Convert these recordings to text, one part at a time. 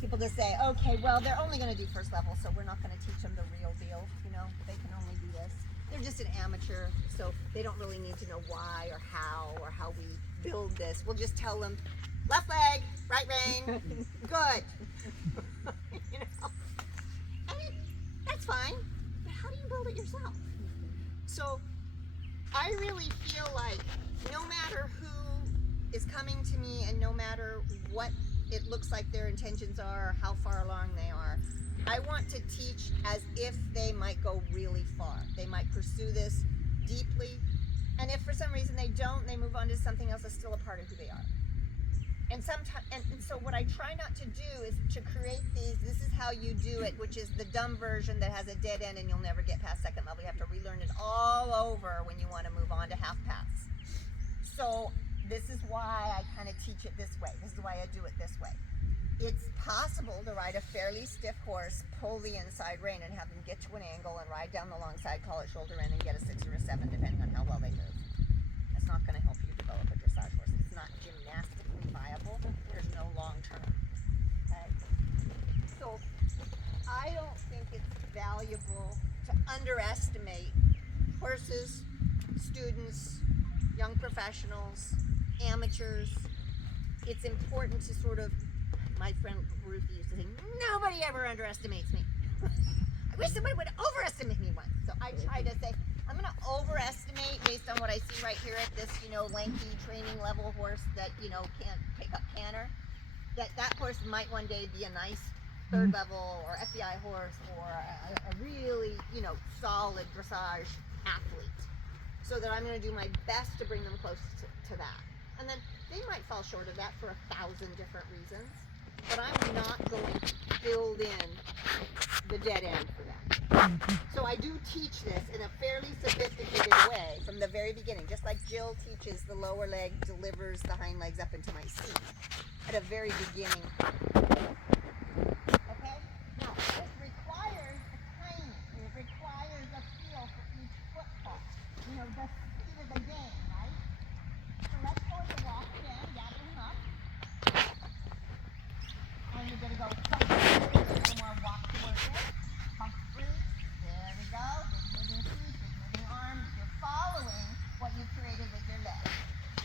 people just say, okay, well, they're only going to do first level, so we're not going to teach them the real deal. You know, they can only do this. They're just an amateur, so they don't really need to know why or how we build this. We'll just tell them, left leg, right rein, good. You know, and that's fine. But how do you build it yourself? So I really feel like no matter who is coming to me and no matter what it looks like their intentions are, or how far along they are, I want to teach as if they might go really far. They might pursue this deeply, and if for some reason they don't, they move on to something else that's still a part of who they are. And sometimes, and so what I try not to do is to create these, this is how you do it, which is the dumb version that has a dead end and you'll never get past second level. You have to relearn it all over when you want to move on to half paths. So this is why I kind of teach it this way. This is why I do it this way. It's possible to ride a fairly stiff horse, pull the inside rein, and have them get to an angle and ride down the long side, call it shoulder in, and get a 6 or a 7, depending on how well they move. That's not going to help you develop a dressage horse. It's not gymnastically viable. There's no long term. Okay? So I don't think it's valuable to underestimate horses, students, young professionals, amateurs. It's important to sort of, my friend Ruthie used to say, nobody ever underestimates me. I wish somebody would overestimate me once. So I try to say, I'm going to overestimate based on what I see right here at this, lanky training level horse that, can't pick up canter. That horse might one day be a nice third level or FBI horse or a really, solid dressage athlete. So that I'm going to do my best to bring them close to that. And then they might fall short of that for 1,000 different reasons. But I'm not going to build in the dead end for them. So I do teach this in a fairly sophisticated way from the very beginning, just like Jill teaches the lower leg delivers the hind legs up into my seat at a very beginning. Okay? Now, this requires a timing. It requires a feel for each footfall. The speed of the game, right? So let's go with the walk again, gather him up. And you're going to go a little more walk towards it. Pump through. There we go. Big moving feet, big moving arms. You're following what you created with your legs.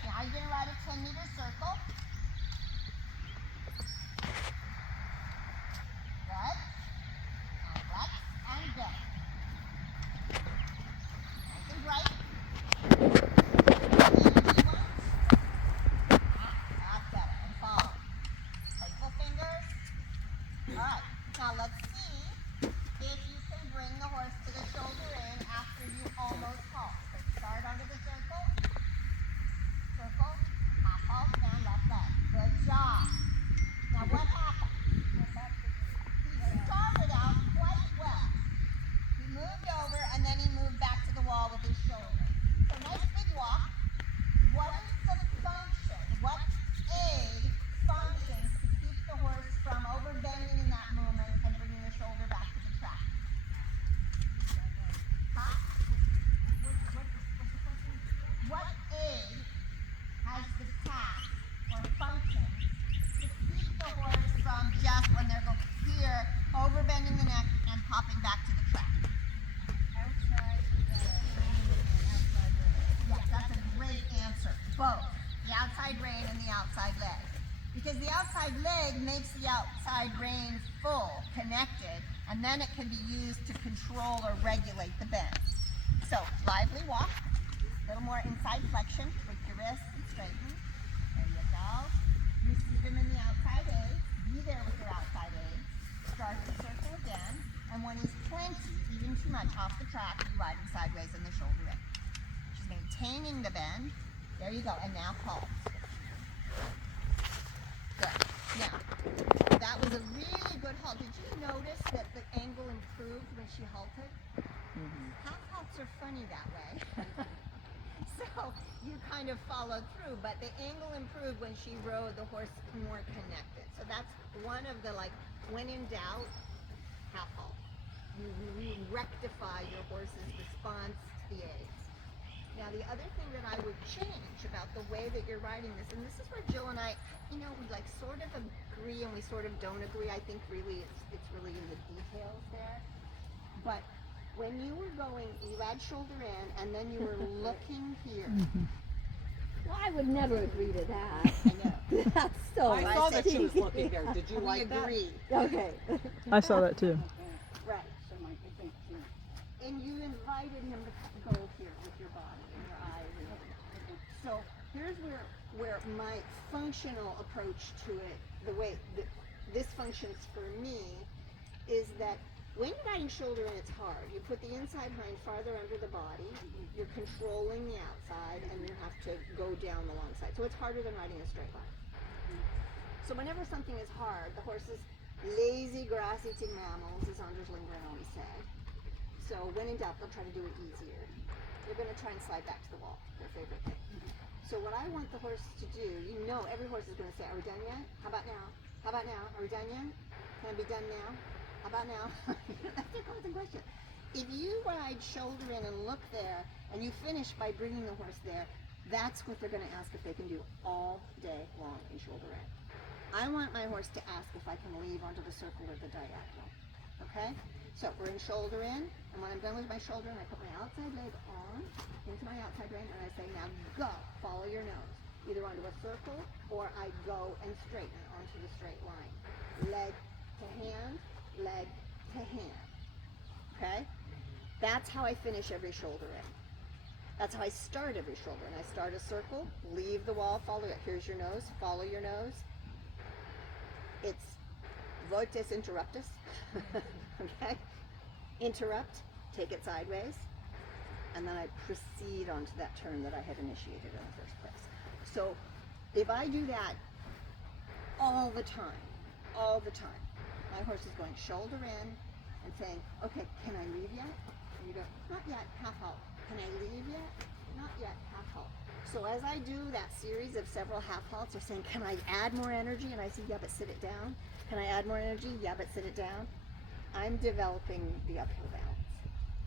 Now you're going to ride a 10-meter circle. Good. Now flex and go. Nice and bright. That's better. And follow. Playful fingers. Alright, now let's see if you can bring the horse to the shoulder in after you almost halt. So start onto the circle. Circle, half halt, and left leg. Good job. Now what happened? He started out quite well. He moved over and then he moved back to the wall with his shoulder. So nice big walk. What is the function? What aid functions to keep the horse from overbending in that moment and bringing the shoulder back to the track? Huh? What's the question? What aid has the task or function to keep the horse from just when they're here, overbending the neck and popping back to the track? Outside and outside leg. Yes, that's a great answer. Both. The outside rein and the outside leg. Because the outside leg makes the outside rein full, connected, and then it can be used to control or regulate the bend. So, lively walk, a little more inside flexion with your wrists and straighten. There you go. You see them in the outside aid. Be there with your outside aid. Start the circle again, and when he's plenty, even too much off the track, you ride him sideways in the shoulder in. She's maintaining the bend. There you go, and now pulse. Good. Now, that was a really good halt. Did you notice that the angle improved when she halted? Half halts are funny that way. So you kind of followed through, but the angle improved when she rode the horse more connected. So that's one of the, when in doubt, half halt. You rectify your horse's response to the aids. Now, the other thing that I would change about the way that you're riding this, and this is where Jill and I, we sort of agree and we sort of don't agree. I think really it's really in the details there. But when you were going, you had shoulder in, and then you were looking here. Well, I would never agree to that. I know. That's so. I saw that she was looking there. Did you We like that? agree. Okay. I saw that too. Right. And you invited him to go here with your body and your eyes and everything. So here's where my functional approach to it, the way that this functions for me, is that when you're riding shoulder in, it's hard. You put the inside hind farther under the body, you're controlling the outside, and you have to go down the long side. So it's harder than riding a straight line. So whenever something is hard, the horse is lazy, grass-eating mammals, as Anders Lindgren always said. So when in doubt, they'll try to do it easier. They're going to try and slide back to the wall, their favorite thing. So what I want the horse to do, you know every horse is going to say, are we done yet? How about now? How about now? Are we done yet? Can I be done now? How about now? That's their constant question. If you ride shoulder in and look there, and you finish by bringing the horse there, that's what they're going to ask if they can do all day long in shoulder in. I want my horse to ask if I can leave onto the circle or the diagonal. Okay? So we're in shoulder in, and when I'm done with my shoulder in, I put my outside leg on into my outside rein, and I say, now go, follow your nose, either onto a circle or I go and straighten onto the straight line. Leg to hand, leg to hand. Okay? That's how I finish every shoulder in. That's how I start every shoulder in. I start a circle, leave the wall, follow it. Here's your nose, follow your nose. It's voites interruptus. Okay? Interrupt, take it sideways, and then I proceed onto that turn that I had initiated in the first place. So if I do that all the time, my horse is going shoulder in and saying, okay, can I leave yet? And you go, not yet, half halt. Can I leave yet? Not yet, half halt. So as I do that series of several half halts, they're saying, can I add more energy? And I say, yeah, but sit it down. Can I add more energy? Yeah, but sit it down. I'm developing the uphill balance.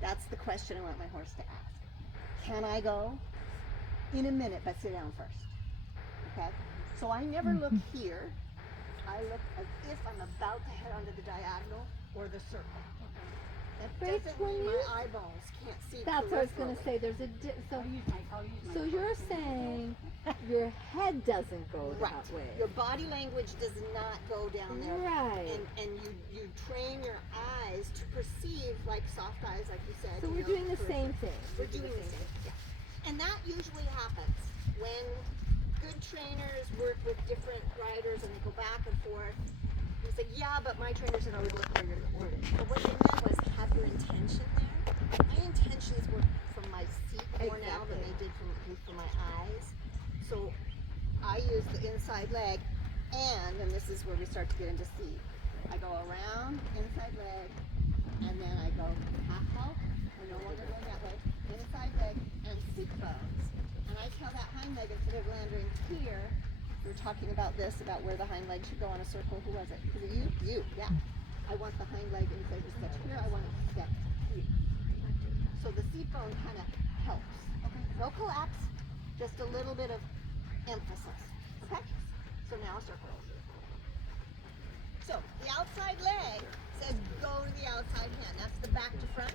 That's the question I want my horse to ask. Can I go? In a minute, but sit down first. Okay? So I never look here. I look as if I'm about to head onto the diagonal or the circle. That But doesn't when mean you- my eyeballs can't see. That's what I was gonna peripherally. say. There's a so. I'll use my So you're saying your head doesn't go Right. that way. Your body language does not go down there. Right. And you train your eyes to perceive like soft eyes, like you said. So you we're know, doing the same thing. We're doing the same thing. Yeah. And that usually happens when good trainers work with different riders and they go back and forth. You say, yeah, but my trainer said always look where you're going. But what they meant was have your intention there. My intentions were from my seat more now than they did from my eyes. So I use the inside leg, and this is where we start to get into seat. I go around inside leg, and then I go half halt. We're no longer going that way. Inside leg and seat bones. And I tell that hind leg instead of landing here. We were talking about this, about where the hind leg should go on a circle. Who was it? Was it you? You, yeah. I want the hind leg instead of step here, I want it to step here. So the seat bone kind of helps. Okay. No collapse, just a little bit of emphasis. Okay? So now a circle. So the outside leg says go to the outside hand. That's the back to front.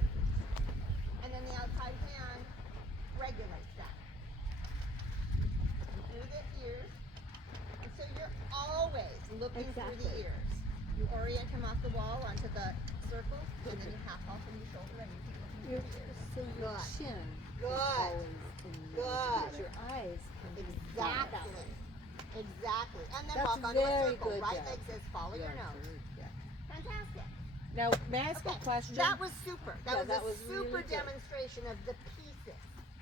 And then the outside hand regulates that. Through the ears. And so you're always looking through the Exactly. ears. You orient him off the wall onto the circle, and then you half off from your shoulder and you keep looking through the ears. So your Good. chin Good. is always in the Good. but your eyes can be Exactly. Exactly. And then That's walk onto a very circle. good, Right Deb. leg says follow your nose. Fantastic. Now, may I ask a Okay, question? that was super. That Yeah, was that a was really super good. demonstration of the pieces.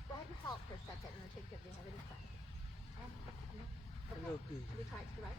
Go ahead and halt for a second and then take care of the other side. Okay. Should we try it to the right?